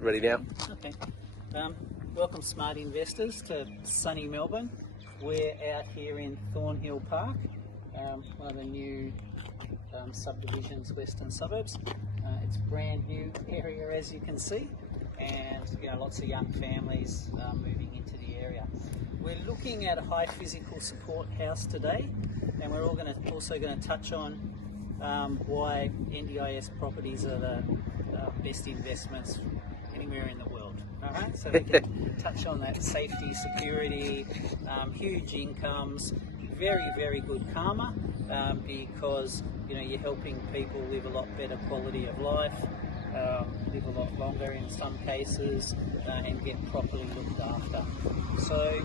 Ready now. Okay. Welcome smart investors to sunny Melbourne. We're out here in Thornhill Park, one of the new subdivisions, western suburbs. It's a brand new area, as you can see, and lots of young families moving into the area. We're looking at a high physical support house today, and we're also going to touch on why NDIS properties are the best investments anywhere in the world. All right, so we can touch on that: safety, security, huge incomes, very good karma, because you're helping people live a lot better quality of life, live a lot longer in some cases, and get properly looked after. So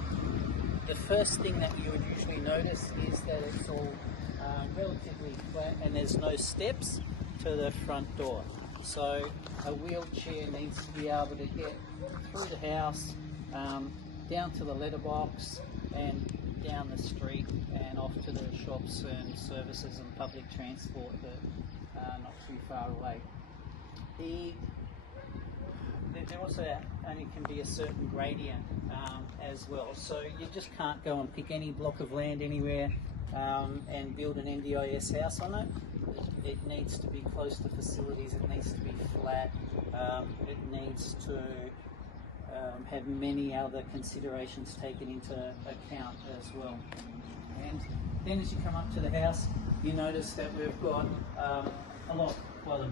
the first thing that you would usually notice is that it's all relatively flat and there's no steps to the front door. So a wheelchair needs to be able to get through the house, down to the letterbox and down the street and off to the shops and services and public transport that are not too far away. There also only can be a certain gradient as well, so you just can't go and pick any block of land anywhere and build an NDIS house on it. It needs to be close to facilities, it needs to be flat, it needs to have many other considerations taken into account as well. And then as you come up to the house, you notice that we've got a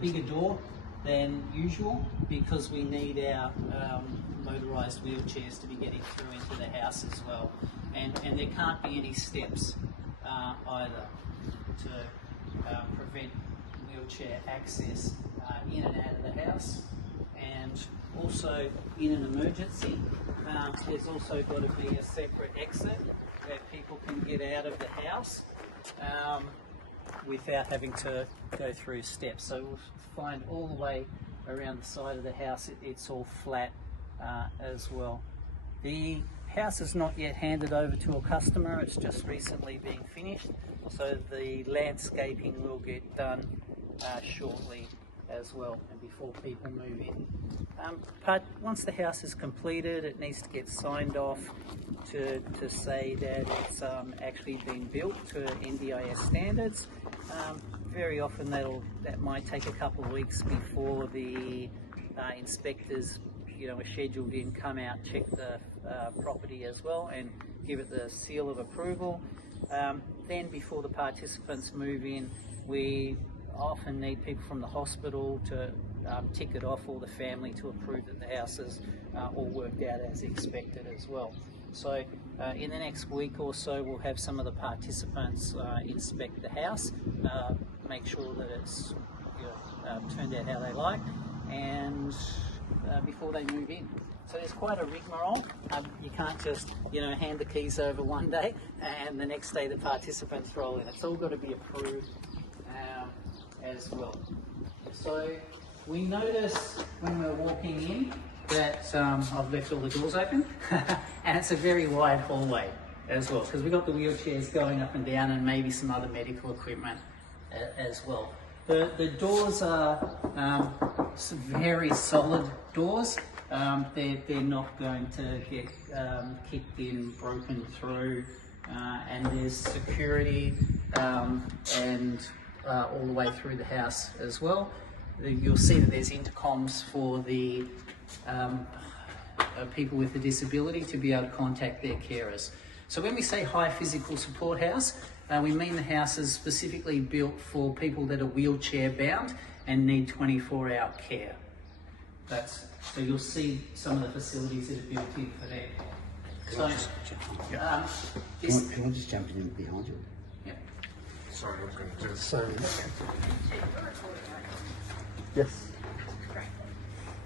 bigger door than usual, because we need our motorised wheelchairs to be getting through into the house as well. And there can't be any steps either to prevent wheelchair access in and out of the house. And also in an emergency, there's also got to be a separate exit where people can get out of the house without having to go through steps. So we'll find all the way around the side of the house it's all flat as well. The house is not yet handed over to a customer, it's just recently being finished, so the landscaping will get done shortly as well, and before people move in. But once the house is completed, it needs to get signed off to say that it's actually been built to NDIS standards. Very often that might take a couple of weeks before the inspectors are scheduled in, come out, check the property as well and give it the seal of approval. Then before the participants move in, we often need people from the hospital to tick it off, or the family to approve that the house is all worked out as expected as well. So in the next week or so, we'll have some of the participants inspect the house, make sure that it's turned out how they like, and before they move in. So there's quite a rigmarole. You can't just hand the keys over one day and the next day the participants roll in. It's all got to be approved as well. So we notice when we're walking in that I've left all the doors open and it's a very wide hallway as well, because we've got the wheelchairs going up and down and maybe some other medical equipment as well. The doors are very solid doors. They're not going to get kicked in, broken through, and there's security and all the way through the house as well. You'll see that there's intercoms for the people with a disability to be able to contact their carers. So when we say high physical support house, we mean the house is specifically built for people that are wheelchair bound and need 24-hour care. So you'll see some of the facilities that are built in for that. Can I just jump in behind you? Yeah. Sorry, I was going to do it. So, yes.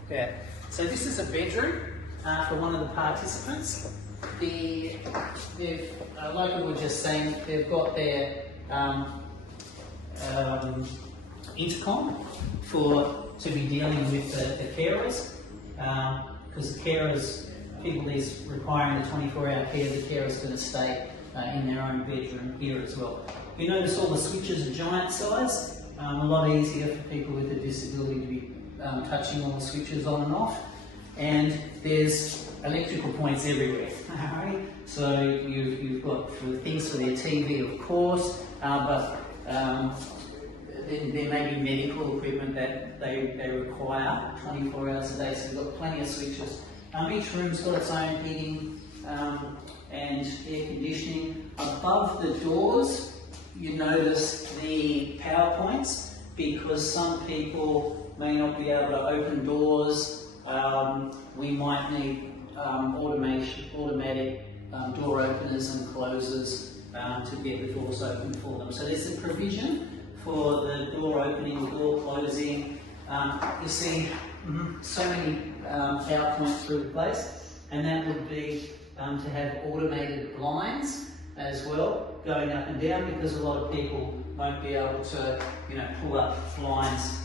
Yeah. So this is a bedroom for one of the participants. Like we were just saying, they've got their intercom to be dealing with the carers, because the carers, people is requiring the 24-hour care, the carer's going to stay in their own bedroom here as well. You notice all the switches are giant size, a lot easier for people with a disability to be touching all the switches on and off. and there's electrical points everywhere. So you've got things for their TV, of course, but there may be medical equipment that they require 24 hours a day, so you've got plenty of switches. Each room's got its own heating and air conditioning. Above the doors, you notice the power points, because some people may not be able to open doors. We might need automatic door openers and closers to get the doors open for them. So there's a provision for the door opening, door closing. You see so many power points through the place, and that would be to have automated blinds as well, going up and down, because a lot of people won't be able to, pull up blinds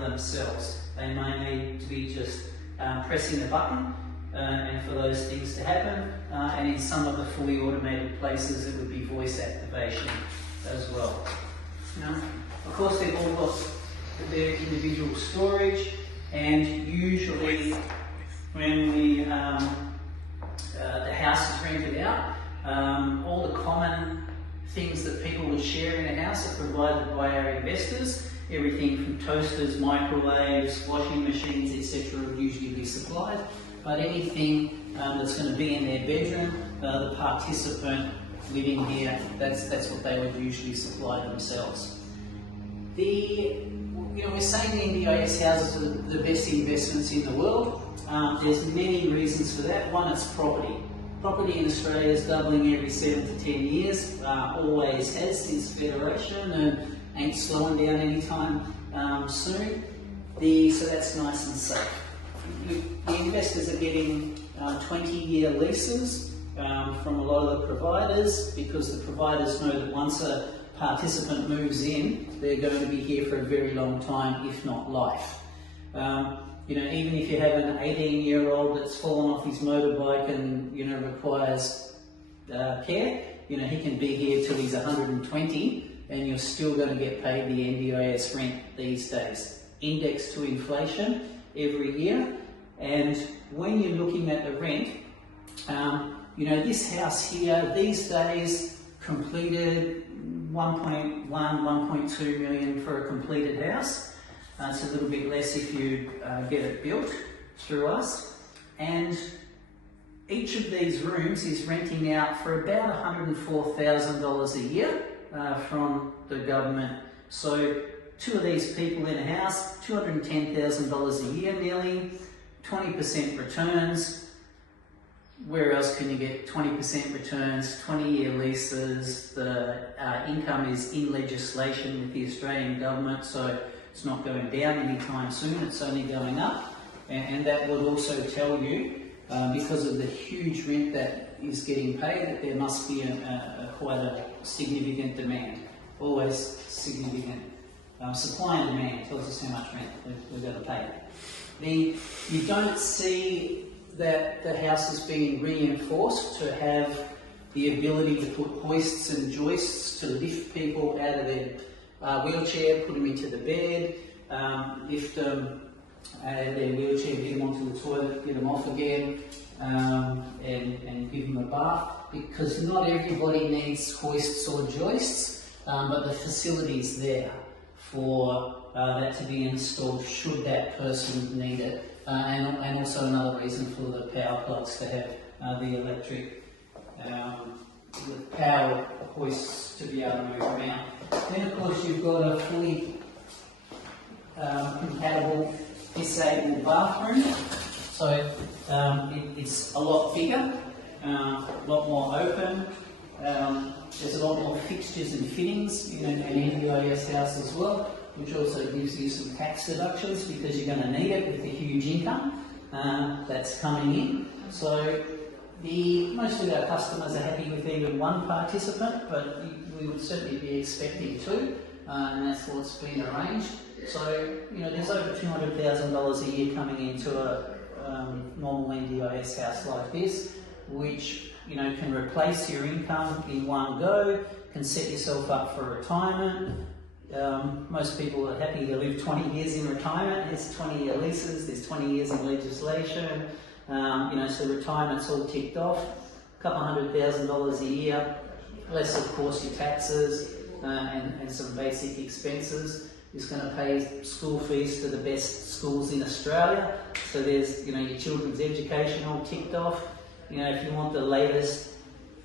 themselves. They may need to be just pressing a button, and for those things to happen. And in some of the fully automated places, it would be voice activation as well. Of course, they've all got their individual storage, and usually when the house is rented out, all the common things that people would share in a house are provided by our investors. Everything from toasters, microwaves, washing machines, etc. would usually be supplied. But anything that's going to be in their bedroom, the participant living here, that's what they would usually supply themselves. We're saying the NDIS houses are the best investments in the world. There's many reasons for that. One, it's property. Property in Australia is doubling every 7 to 10 years, always has since Federation, and ain't slowing down anytime soon. So that's nice and safe. The investors are getting 20-year leases from a lot of the providers, because the providers know that once a participant moves in, they're going to be here for a very long time, if not life. Even if you have an 18-year-old that's fallen off his motorbike and requires care, he can be here till he's 120, and you're still going to get paid the NDIS rent these days, indexed to inflation every year. And when you're looking at the rent, this house here these days completed 1.1, 1.2 million for a completed house. It's a little bit less if you get it built through us. And each of these rooms is renting out for about $104,000 a year from the government. So 2 of these people in a house, $210,000 a year nearly, 20% returns. Where else can you get 20% returns, 20-year leases? The income is in legislation with the Australian government, so it's not going down anytime soon, it's only going up. And that will also tell you, because of the huge rent that is getting paid, that there must be quite a significant demand, always significant. Supply and demand tells us how much rent we're going to pay. You don't see that the house is being reinforced to have the ability to put hoists and joists to lift people out of their wheelchair, put them into the bed, lift them out of their wheelchair, get them onto the toilet, get them off again, and give them a bath, because not everybody needs hoists or joists, but the facility's there for that to be installed should that person need it. And also another reason for the power plugs to have the electric power hoists to be able to move around. Then of course you've got a fully compatible disabled bathroom. So it's a lot bigger, a lot more open. There's a lot more fixtures and fittings in an NDIS house as well, which also gives you some tax deductions, because you're going to need it with the huge income that's coming in. So most of our customers are happy with even one participant, but we would certainly be expecting 2, and that's what's been arranged. So there's over $200,000 a year coming into a normal NDIS house like this, which can replace your income in one go, can set yourself up for retirement. Most people are happy to live 20 years in retirement. There's 20-year leases, there's 20 years in legislation. So retirement's all ticked off. A couple $100,000 a year, less of course your taxes and some basic expenses. Is going to pay school fees to the best schools in Australia. So there's, your children's education all ticked off. If you want the latest,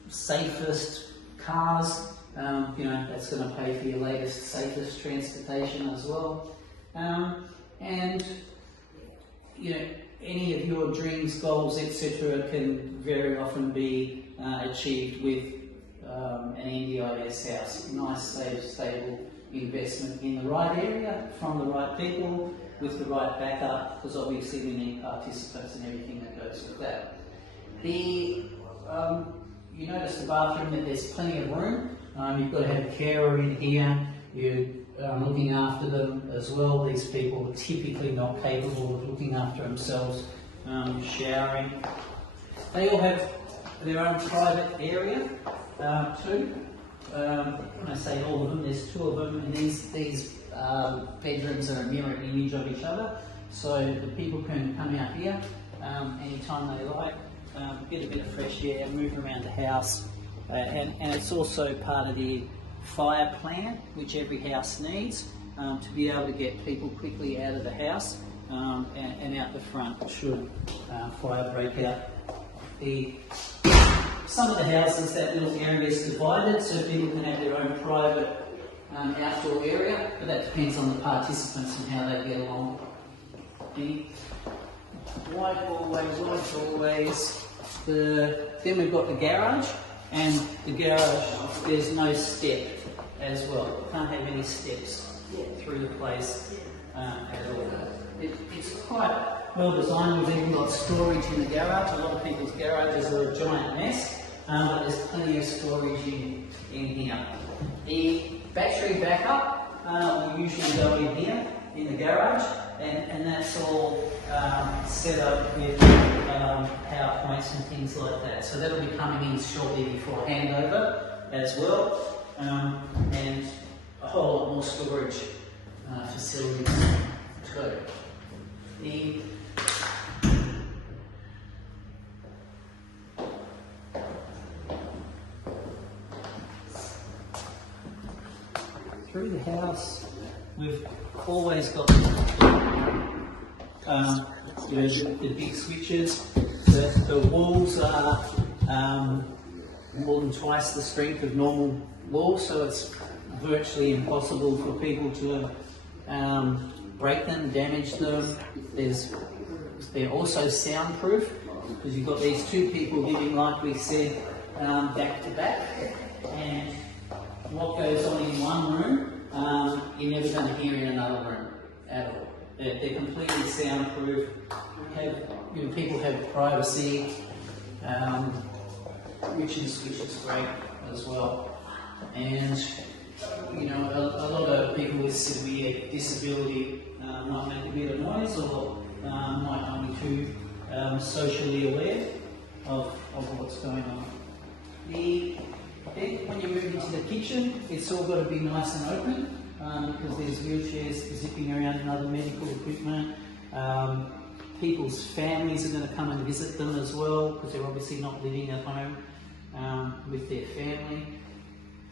safest cars, that's going to pay for your latest, safest transportation as well. And any of your dreams, goals, etc. can very often be achieved with an NDIS house. Nice, safe, stable investment in the right area, from the right people, with the right backup, because obviously we need participants and everything that goes with that. You notice the bathroom, that there's plenty of room. You've got to have a carer in here. You're looking after them as well. These people are typically not capable of looking after themselves, showering. They all have their own private area too. When I say all of them, there's 2 of them, and these bedrooms are a mirror image of each other, so the people can come out here anytime they like, get a bit of fresh air, move around the house, and it's also part of the fire plan, which every house needs, to be able to get people quickly out of the house and out the front should fire break out. Some of the houses, that little area is divided, so people can have their own private outdoor area, but that depends on the participants and how they get along. The white hallways, then we've got the garage, and the garage, there's no step as well. You can't have any steps through the place at all. It's quite well designed. We've even got storage in the garage. A lot of people's garages are a giant mess, but there's plenty of storage in here. The battery backup will usually go in here in the garage, and that's all set up with PowerPoints and things like that. So that'll be coming in shortly before handover as well, and a whole lot more storage facilities too. Through the house, we've always got the big switches. The walls are more than twice the strength of normal walls, so it's virtually impossible for people to break them, damage them. They're also soundproof, because you've got these 2 people living, like we said, back to back, and what goes on in one room, you're never going to hear in another room at all. They're completely soundproof. People have privacy, which is great as well. And a lot of people with severe disability might make a bit of noise, or might not be too socially aware of what's going on. When you move into the kitchen, it's all got to be nice and open, because there's wheelchairs zipping around and other medical equipment. People's families are going to come and visit them as well, because they're obviously not living at home with their family.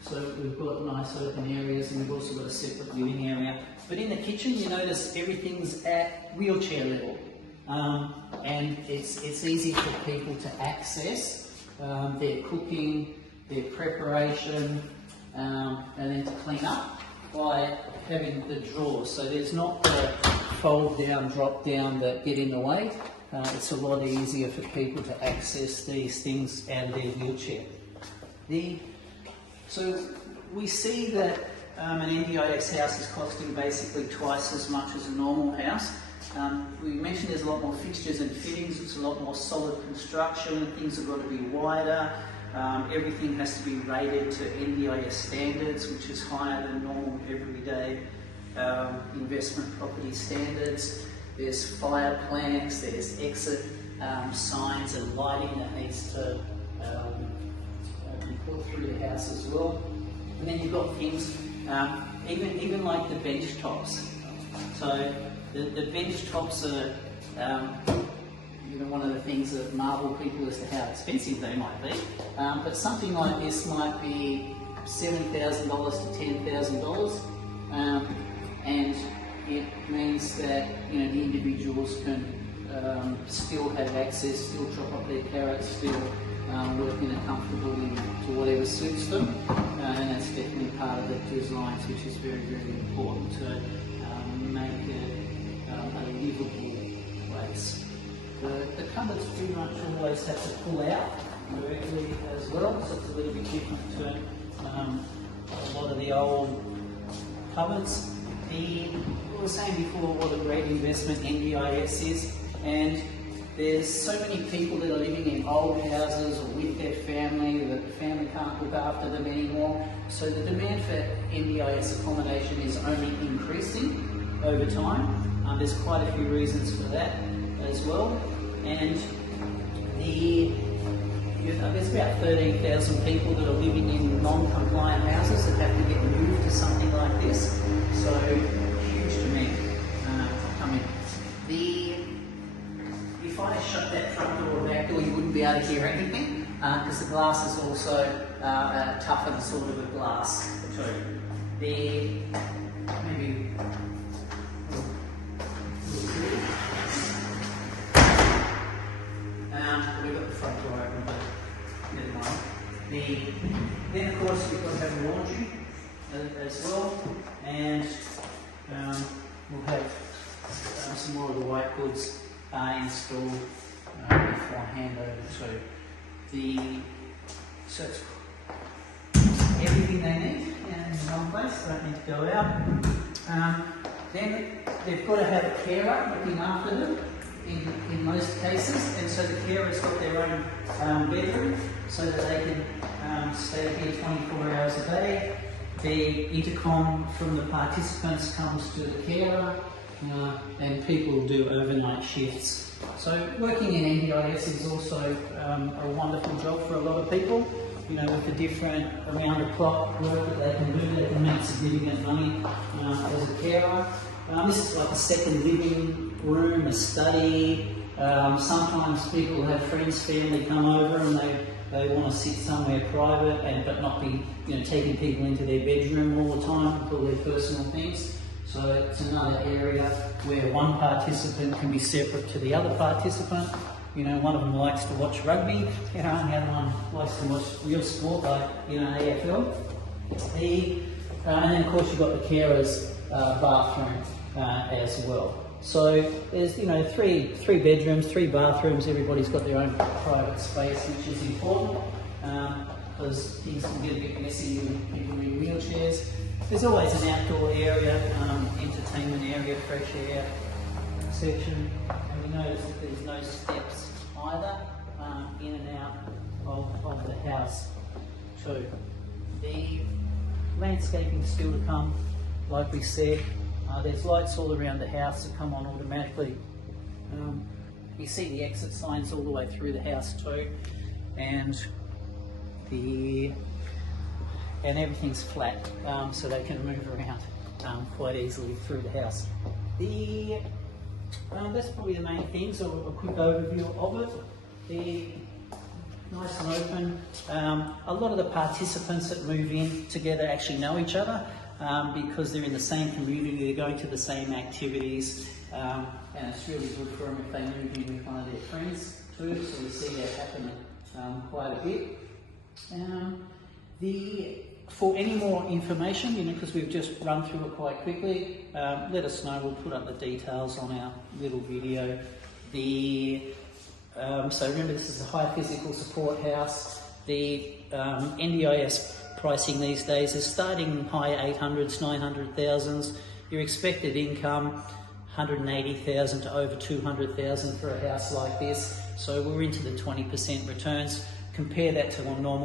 So we've got nice open areas, and we've also got a separate living area. But in the kitchen, you notice everything's at wheelchair level, and it's easy for people to access their cooking, their preparation, and then to clean up by having the drawers. So there's not the fold down, drop down that get in the way. It's a lot easier for people to access these things out of their wheelchair. So we see that an NDIS house is costing basically twice as much as a normal house. We mentioned there's a lot more fixtures and fittings, it's a lot more solid construction, things have got to be wider, everything has to be rated to NDIS standards, which is higher than normal everyday investment property standards. There's fire planks, there's exit signs and lighting that needs to be put through the house as well. And then you've got things even like the bench tops. So the bench tops are one of the things that marvel people as to how expensive they might be. But something like this might be $7,000 to $10,000, and it means that the individuals can still have access, still chop up their carrots, still work in a comfortable to whatever suits them, and that's definitely part of the designs, which is very, very important to make it a livable place. The cupboards pretty much always have to pull out directly as well, so it's a little bit different to a lot of the old cupboards. We were saying before what a great investment NDIS is, and there's so many people that are living in old houses or with their family that the family can't look after them anymore. So the demand for NDIS accommodation is only increasing over time. There's quite a few reasons for that as well. And there's about 13,000 people that are living in non-compliant houses that have to get moved to something like this. So huge demand coming. If I shut that front door or back door, you wouldn't be able to hear anything because the glass is also a toughened sort of a glass too. We've got the front door open, but never mind. Then of course we've got to have a laundry as well, and we'll have some more of the white goods installed before I hand over to so it's everything they need in one place, they don't need to go out. Then they've got to have a carer looking after them in most cases, and so the carer's got their own bedroom so that they can stay here 24 hours a day. The intercom from the participants comes to the carer, and people do overnight shifts. So working in NDIS is also a wonderful job for a lot of people. With the different around-the-clock work that they can do, they can make significant money as a carer. This is like a second living room, a study. Sometimes people have friends, family come over and they want to sit somewhere private but not be taking people into their bedroom all the time with all their personal things. So it's another area where one participant can be separate to the other participant. One of them likes to watch rugby, the other one likes to watch real sport like AFL. And then of course you've got the carer's bathroom as well. So there's three bedrooms, 3 bathrooms. Everybody's got their own private space, which is important because things can get a bit messy with people in wheelchairs. There's always an outdoor area, entertainment area, fresh air section, and we notice that there's no steps either in and out of the house too. The landscaping still to come, like we said. There's lights all around the house that come on automatically. You see the exit signs all the way through the house too, and everything's flat, so they can move around quite easily through the house. That's probably the main things, or a quick overview of it. Nice and open. A lot of the participants that move in together actually know each other because they're in the same community, they're going to the same activities, and it's really good for them if they move in with one of their friends too, so we see that happen quite a bit. For any more information, because we've just run through it quite quickly, let us know. We'll put up the details on our little video. So remember, this is a high physical support house. The NDIS pricing these days is starting high 800s, 900,000s. Your expected income, 180,000 to over 200,000 for a house like this. So we're into the 20% returns. Compare that to a normal